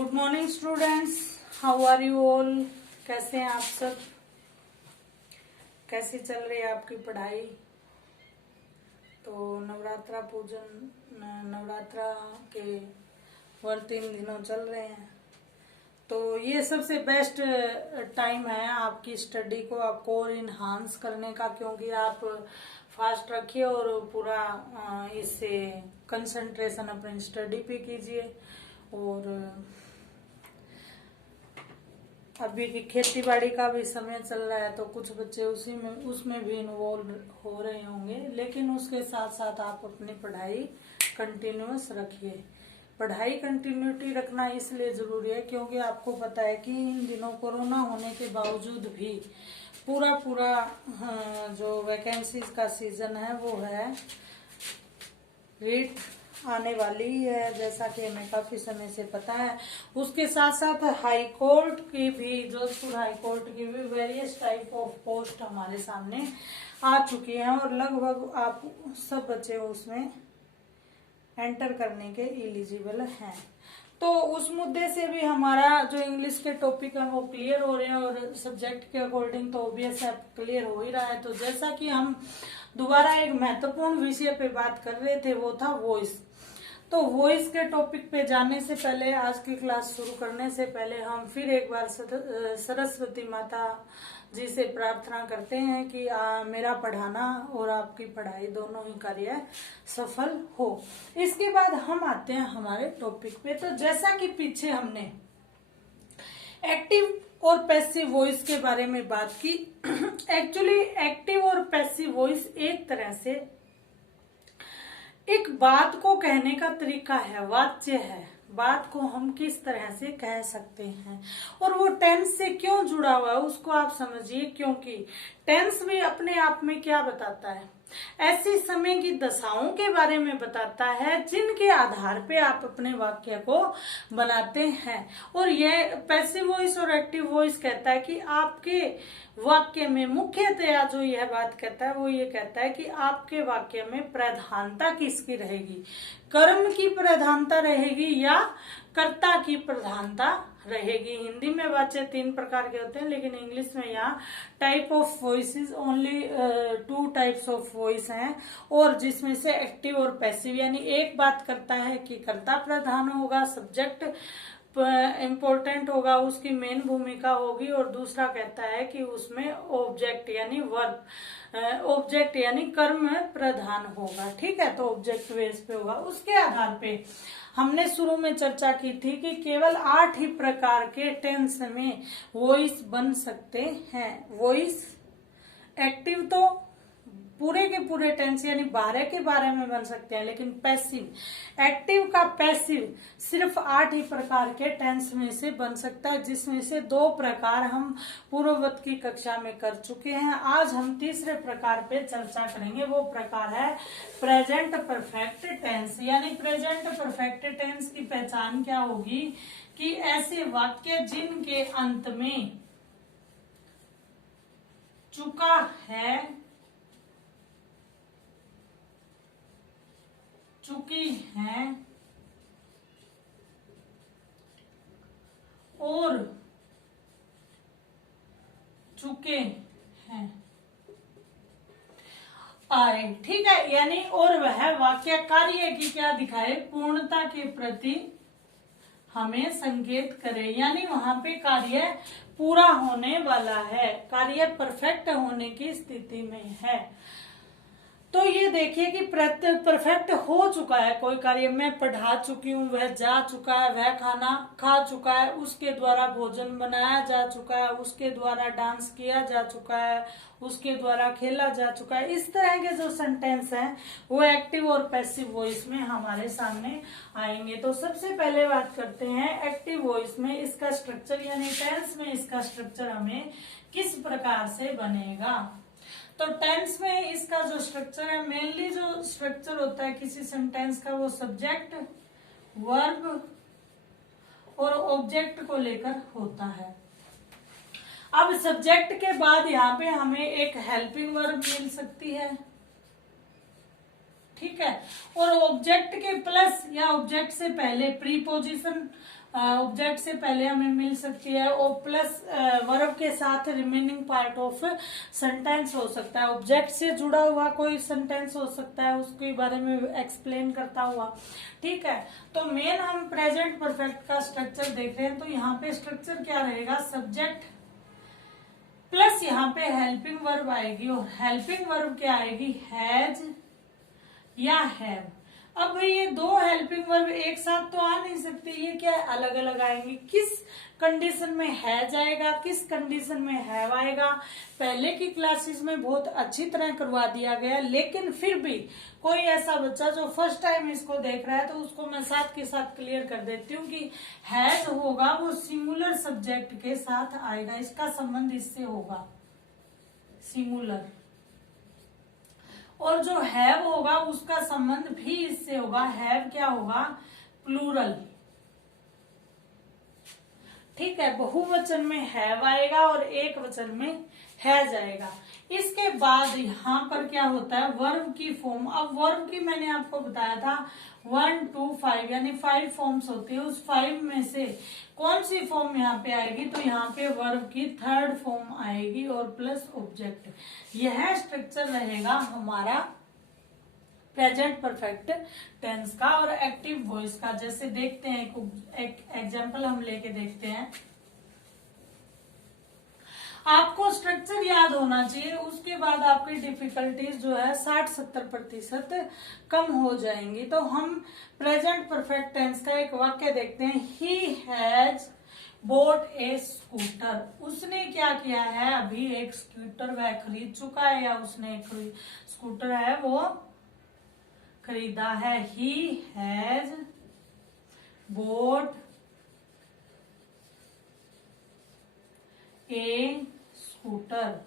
Good morning students, how are you all. कैसे हैं आप सब? कैसी चल रही है आपकी पढ़ाई? तो नवरात्रा पूजन, नवरात्रा के व्रत 3 दिनों चल रहे हैं, तो ये सबसे बेस्ट टाइम है आपकी स्टडी को आपको और इन्हांस करने का, क्योंकि आप फास्ट रखिए और पूरा इससे कंसंट्रेशन अपनी स्टडी पे कीजिए। और अभी की खेती बाड़ी का भी समय चल रहा है, तो कुछ बच्चे उसमें भी इन्वॉल्व हो रहे होंगे, लेकिन उसके साथ साथ आप अपनी पढ़ाई कंटिन्यूअस रखिए। पढ़ाई कंटिन्यूटी रखना इसलिए जरूरी है क्योंकि आपको पता है कि इन दिनों कोरोना होने के बावजूद भी पूरा जो वैकेंसीज का सीजन है वो है, रीट आने वाली है, जैसा कि हमें काफी समय से पता है। उसके साथ साथ हाई कोर्ट की भी, जोधपुर हाई कोर्ट की भी वेरियस टाइप ऑफ पोस्ट हमारे सामने आ चुकी हैं और लगभग आप सब बच्चे उसमें एंटर करने के एलिजिबल हैं। तो उस मुद्दे से भी हमारा जो इंग्लिश के टॉपिक है वो क्लियर हो रहे हैं और सब्जेक्ट के अकॉर्डिंग तो ऑब्वियस है क्लियर हो ही रहा है। तो जैसा कि हम दोबारा एक महत्वपूर्ण विषय पे बात कर रहे थे, वो था वॉइस। तो वॉइस के टॉपिक पे जाने से पहले, आज की क्लास शुरू करने से पहले हम फिर एक बार सरस्वती माता जी से प्रार्थना करते हैं कि मेरा पढ़ाना और आपकी पढ़ाई दोनों ही कार्य सफल हो। इसके बाद हम आते हैं हमारे टॉपिक पे। तो जैसा कि पीछे हमने एक्टिव और पैसिव वॉइस के बारे में बात की, एक्चुअली एक्टिव और पैसिव वॉइस एक तरह से एक बात को कहने का तरीका है, वाच्य है। बात को हम किस तरह से कह सकते हैं और वो टेंस से क्यों जुड़ा हुआ है उसको आप समझिए, क्योंकि टेंस भी अपने आप में क्या बताता है, ऐसी समय की दशाओं के बारे में बताता है जिनके आधार पे आप अपने वाक्य को बनाते हैं। और यह पैसिव वॉइस और एक्टिव वॉइस कहता है कि आपके वाक्य में मुख्यतया जो यह बात कहता है वो ये कहता है कि आपके वाक्य में प्रधानता किसकी रहेगी, कर्म की प्रधानता रहेगी या कर्ता की प्रधानता रहेगी। हिंदी में वाच्य 3 प्रकार के होते हैं, लेकिन इंग्लिश में यहाँ type of voices only 2 types of voice हैं, और जिसमें से एक्टिव और पैसिव, यानी एक बात करता है कि कर्ता प्रधान होगा, सब्जेक्ट इम्पोर्टेंट होगा, उसकी मेन भूमिका होगी, और दूसरा कहता है कि उसमें ऑब्जेक्ट यानी वर्ब, ऑब्जेक्ट यानी कर्म प्रधान होगा। ठीक है, तो ऑब्जेक्ट बेस पे होगा। उसके आधार पे हमने शुरू में चर्चा की थी कि केवल 8 ही प्रकार के टेंस में वॉइस बन सकते हैं। वॉइस एक्टिव तो पूरे के पूरे टेंस यानी 12 के बारे में बन सकते हैं, लेकिन पैसिव, एक्टिव का पैसिव सिर्फ 8 ही प्रकार के टेंस में से बन सकता है, जिसमें से 2 प्रकार हम पूर्ववत की कक्षा में कर चुके हैं। आज हम तीसरे प्रकार पे चर्चा करेंगे, वो प्रकार है प्रेजेंट परफेक्ट टेंस। यानी प्रेजेंट परफेक्ट टेंस की पहचान क्या होगी कि ऐसे वाक्य जिनके अंत में चुका है, चुकी हैं और चुके हैं आए। ठीक है, यानी और वह वाक्य कार्य की क्या दिखाए, पूर्णता के प्रति हमें संकेत करे, यानी वहां पे कार्य पूरा होने वाला है, कार्य परफेक्ट होने की स्थिति में है। तो ये देखिए कि परफेक्ट हो चुका है कोई कार्य, मैं पढ़ा चुकी हूँ, वह जा चुका है, वह खाना खा चुका है, उसके द्वारा भोजन बनाया जा चुका है, उसके द्वारा डांस किया जा चुका है, उसके द्वारा खेला जा चुका है। इस तरह के जो सेंटेंस हैं वो एक्टिव और पैसिव वॉइस में हमारे सामने आएंगे। तो सबसे पहले बात करते हैं एक्टिव वॉइस में इसका स्ट्रक्चर, यानी टेंस में इसका स्ट्रक्चर हमें किस प्रकार से बनेगा। तो टेंस में इसका जो स्ट्रक्चर है, मेनली जो स्ट्रक्चर होता है किसी सेंटेंस का, वो सब्जेक्ट, वर्ब और ऑब्जेक्ट को लेकर होता है। अब सब्जेक्ट के बाद यहाँ पे हमें एक हेल्पिंग वर्ब मिल सकती है। ठीक है। और ऑब्जेक्ट के प्लस या ऑब्जेक्ट से पहले प्रीपोजिशन, ऑब्जेक्ट से पहले हमें मिल सकती है, और प्लस वर्ब के साथ रिमेनिंग पार्ट ऑफ सेंटेंस हो सकता है। ऑब्जेक्ट से जुड़ा हुआ कोई सेंटेंस हो सकता है, उसके बारे में एक्सप्लेन करता हुआ, ठीक है। तो मेन हम प्रेजेंट परफेक्ट का स्ट्रक्चर देख रहे हैं। तो यहाँ पे स्ट्रक्चर क्या रहेगा, सब्जेक्ट प्लस यहाँ पे हेल्पिंग वर्ब आएगी, और हेल्पिंग वर्ब क्या आएगी, हैज या हैव। अब भाई ये दो हेल्पिंग वर्ब एक साथ तो आ नहीं सकते, ये क्या है, अलग अलग आएंगे। किस कंडीशन में हैज आएगा, किस कंडीशन में हैव आएगा, पहले की क्लासेस में बहुत अच्छी तरह करवा दिया गया। लेकिन फिर भी कोई ऐसा बच्चा जो फर्स्ट टाइम इसको देख रहा है, तो उसको मैं साथ के साथ क्लियर कर देती हूँ कि हैज होगा वो सिंगुलर सब्जेक्ट के साथ आएगा, इसका संबंध इससे होगा सिंगुलर। और जो हैव होगा उसका संबंध भी इससे होगा, हैव क्या होगा, प्लूरल, ठीक है। बहुवचन में हैव आएगा और एक वचन में हैज आएगा। इसके बाद यहाँ पर क्या होता है, वर्ब की फॉर्म। अब वर्ब की मैंने आपको बताया था 1 2 5 यानी 5 फॉर्म्स होती है। उस 5 में से कौन सी फॉर्म यहाँ पे आएगी, तो यहाँ पे वर्ब की थर्ड फॉर्म आएगी और प्लस ऑब्जेक्ट। यह स्ट्रक्चर रहेगा हमारा प्रेजेंट परफेक्ट टेंस का और एक्टिव वॉइस का। जैसे देखते हैं, एक एग्जांपल हम लेके देखते हैं। आपको स्ट्रक्चर याद होना चाहिए, उसके बाद आपकी डिफिकल्टीज जो है 60-70% कम हो जाएंगी। तो हम प्रेजेंट परफेक्ट टेंस का एक वाक्य देखते हैं। He has boat A scooter. उसने क्या किया है, अभी एक स्कूटर वह खरीद चुका है, या उसने एक स्कूटर है वो खरीदा है। He has boat A scooter.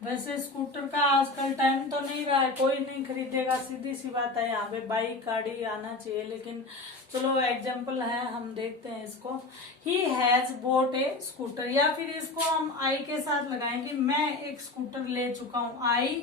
वैसे स्कूटर का आजकल टाइम तो नहीं रहा है, कोई नहीं खरीदेगा, सीधी सी बात है। यहाँ पे बाइक गाड़ी आना चाहिए, लेकिन चलो एग्जाम्पल है, हम देखते हैं इसको। He has boat A scooter, या फिर इसको हम आई के साथ लगाएंगे, मैं एक स्कूटर ले चुका हूं, आई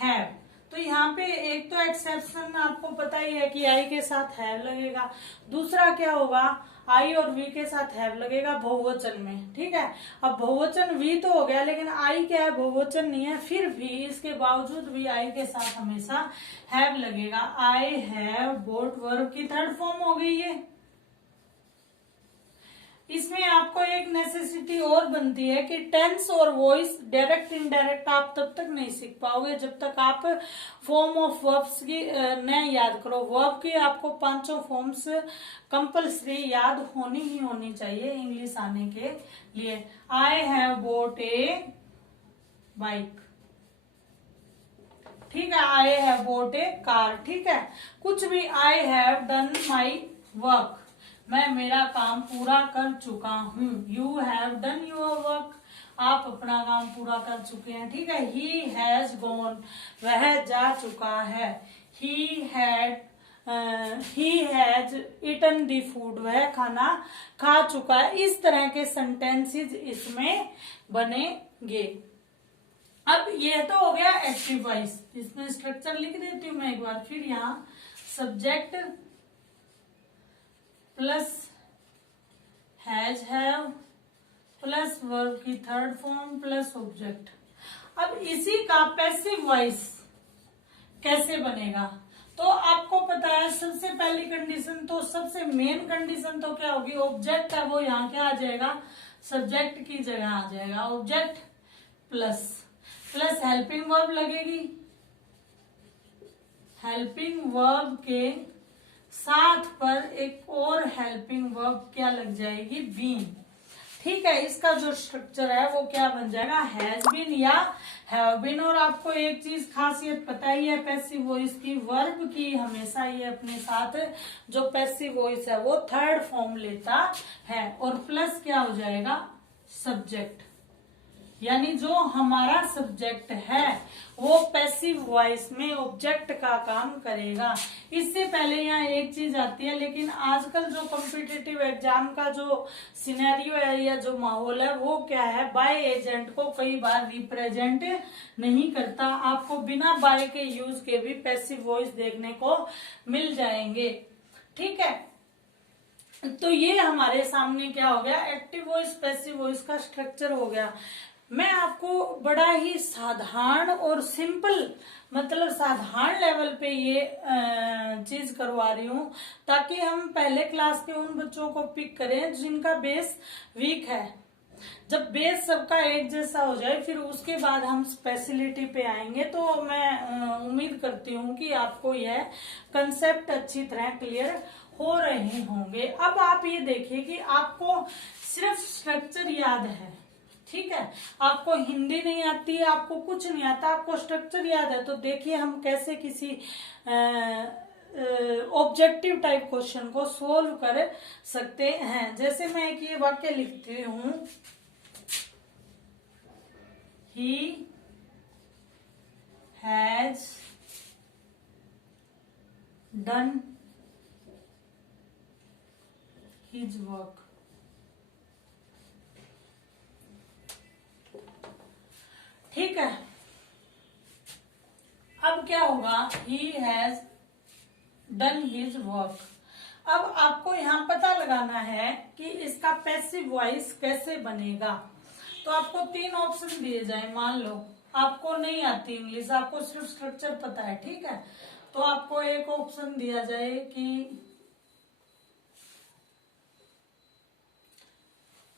हैव। तो यहाँ पे एक तो एक्सेप्शन आपको पता ही है कि आई के साथ हैव लगेगा। दूसरा क्या होगा, आई और वी के साथ हैव लगेगा बहुवचन में, ठीक है। अब बहुवचन वी तो हो गया, लेकिन आई क्या है, बहुवचन नहीं है, फिर भी इसके बावजूद भी आई के साथ हमेशा हैव लगेगा। आई हैव बोट वर्ब की थर्ड फॉर्म हो गई है। इसमें आपको एक नेसेसिटी और बनती है कि टेंस और वॉइस डायरेक्ट इनडायरेक्ट आप तब तक नहीं सीख पाओगे जब तक आप फॉर्म ऑफ वर्ब्स की न याद करो। वर्ब की आपको 5 फॉर्म्स कंपल्सरी याद होनी ही होनी चाहिए इंग्लिश आने के लिए। I have boat A bike, ठीक है। I have boat A car, ठीक है। कुछ भी, I have done my work, मैं मेरा काम पूरा कर चुका हूँ। You have done your work, आप अपना काम पूरा कर चुके हैं, ठीक है। ही हैज गॉन, वह जा चुका है। He has eaten the food, वह खाना खा चुका है। इस तरह के सेंटेंसेस इसमें बनेंगे। अब ये तो हो गया एक्टिव वॉइस, इसमें स्ट्रक्चर लिख देती हूँ मैं एक बार फिर। यहाँ subject plus has have plus verb की थर्ड फॉर्म प्लस ऑब्जेक्ट। अब इसी का पैसिव वॉइस कैसे बनेगा, तो आपको पता है सबसे पहली कंडीशन, तो सबसे मेन कंडीशन तो क्या होगी, ऑब्जेक्ट है वो यहाँ क्या आ जाएगा, सब्जेक्ट की जगह आ जाएगा। ऑब्जेक्ट प्लस हेल्पिंग वर्ब लगेगी, हेल्पिंग वर्ब के साथ पर एक और हेल्पिंग वर्ब क्या लग जाएगी, बीन, ठीक है। इसका जो स्ट्रक्चर है वो क्या बन जाएगा, हैज बीन या हैव बीन। और आपको एक चीज खासियत पता ही है पैसिव वॉइस की, वर्ब की हमेशा ये अपने साथ जो पैसिव वॉइस है वो थर्ड फॉर्म लेता है, और प्लस क्या हो जाएगा, सब्जेक्ट। यानी जो हमारा सब्जेक्ट है वो पैसिव वॉइस में ऑब्जेक्ट का काम करेगा। इससे पहले यहाँ एक चीज आती है, लेकिन आजकल जो कॉम्पिटिटिव एग्जाम का जो सिनेरियो है या जो माहौल है वो क्या है, बाय एजेंट को कई बार रिप्रेजेंट नहीं करता। आपको बिना बाय के यूज के भी पैसिव वॉइस देखने को मिल जाएंगे। ठीक है, तो ये हमारे सामने क्या हो गया, एक्टिव वॉइस पैसिव वॉइस का स्ट्रक्चर हो गया। मैं आपको बड़ा ही साधारण और सिंपल, मतलब साधारण लेवल पे ये चीज करवा रही हूँ ताकि हम पहले क्लास के उन बच्चों को पिक करें जिनका बेस वीक है। जब बेस सबका एक जैसा हो जाए फिर उसके बाद हम स्पेशलिटी पे आएंगे। तो मैं उम्मीद करती हूँ कि आपको यह कंसेप्ट अच्छी तरह क्लियर हो रहे होंगे। अब आप ये देखिए कि आपको सिर्फ स्ट्रक्चर याद है, ठीक है, आपको हिंदी नहीं आती, आपको कुछ नहीं आता, आपको स्ट्रक्चर याद है। तो देखिए हम कैसे किसी ऑब्जेक्टिव टाइप क्वेश्चन को सोल्व कर सकते हैं। जैसे मैं एक ये वाक्य लिखती हूं, he has done his work. ठीक है, अब क्या होगा, he has done his work. अब आपको यहाँ पता लगाना है कि इसका पैसिव वॉइस कैसे बनेगा। तो आपको 3 ऑप्शन दिए जाए, मान लो आपको नहीं आती इंग्लिश, आपको सिर्फ स्ट्रक्चर पता है, ठीक है, तो आपको एक ऑप्शन दिया जाए कि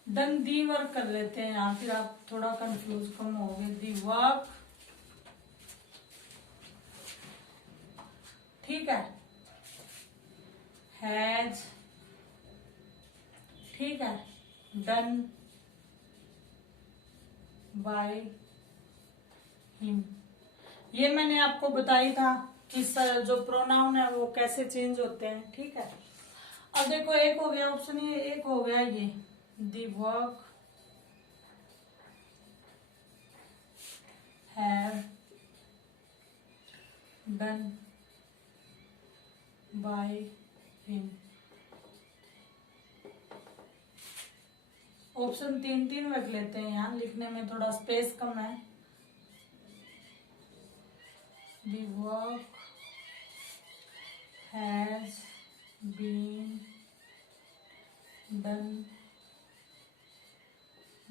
डन दी वर्क कर लेते हैं यहाँ, फिर आप थोड़ा कंफ्यूज कम होगे। दी वर्क, ठीक है, हैज, ठीक है, डन बाय हिम। ये मैंने आपको बताई था कि जो प्रोनाउन है वो कैसे चेंज होते हैं। ठीक है, अब देखो एक हो गया ऑप्शन, ये एक हो गया ये, the work have done by him. Option 3 रख लेते हैं, यहाँ लिखने में थोड़ा स्पेस कम है। The work has been done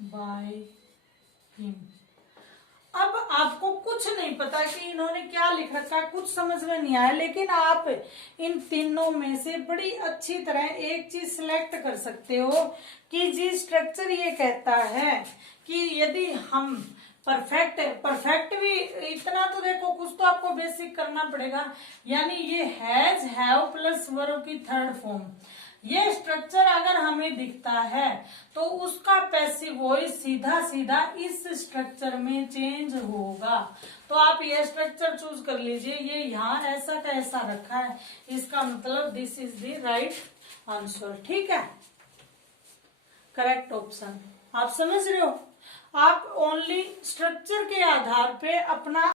by him. अब आपको कुछ नहीं पता कि इन्होंने क्या लिख रखा है, कुछ समझ में नहीं आया, लेकिन आप इन तीनों में से बड़ी अच्छी तरह एक चीज सिलेक्ट कर सकते हो कि जी स्ट्रक्चर ये कहता है कि यदि हम परफेक्ट भी इतना तो देखो, कुछ तो आपको बेसिक करना पड़ेगा, यानी ये हैज हैव प्लस वर्ब की थर्ड फॉर्म, ये स्ट्रक्चर अगर हमें दिखता है तो उसका पैसिव वॉइस सीधा सीधा इस स्ट्रक्चर में चेंज होगा। तो आप ये स्ट्रक्चर चूज कर लीजिए, ये यहाँ ऐसा का ऐसा रखा है, इसका मतलब this is the right answer. ठीक है, करेक्ट ऑप्शन। आप समझ रहे हो, आप ओनली स्ट्रक्चर के आधार पे अपना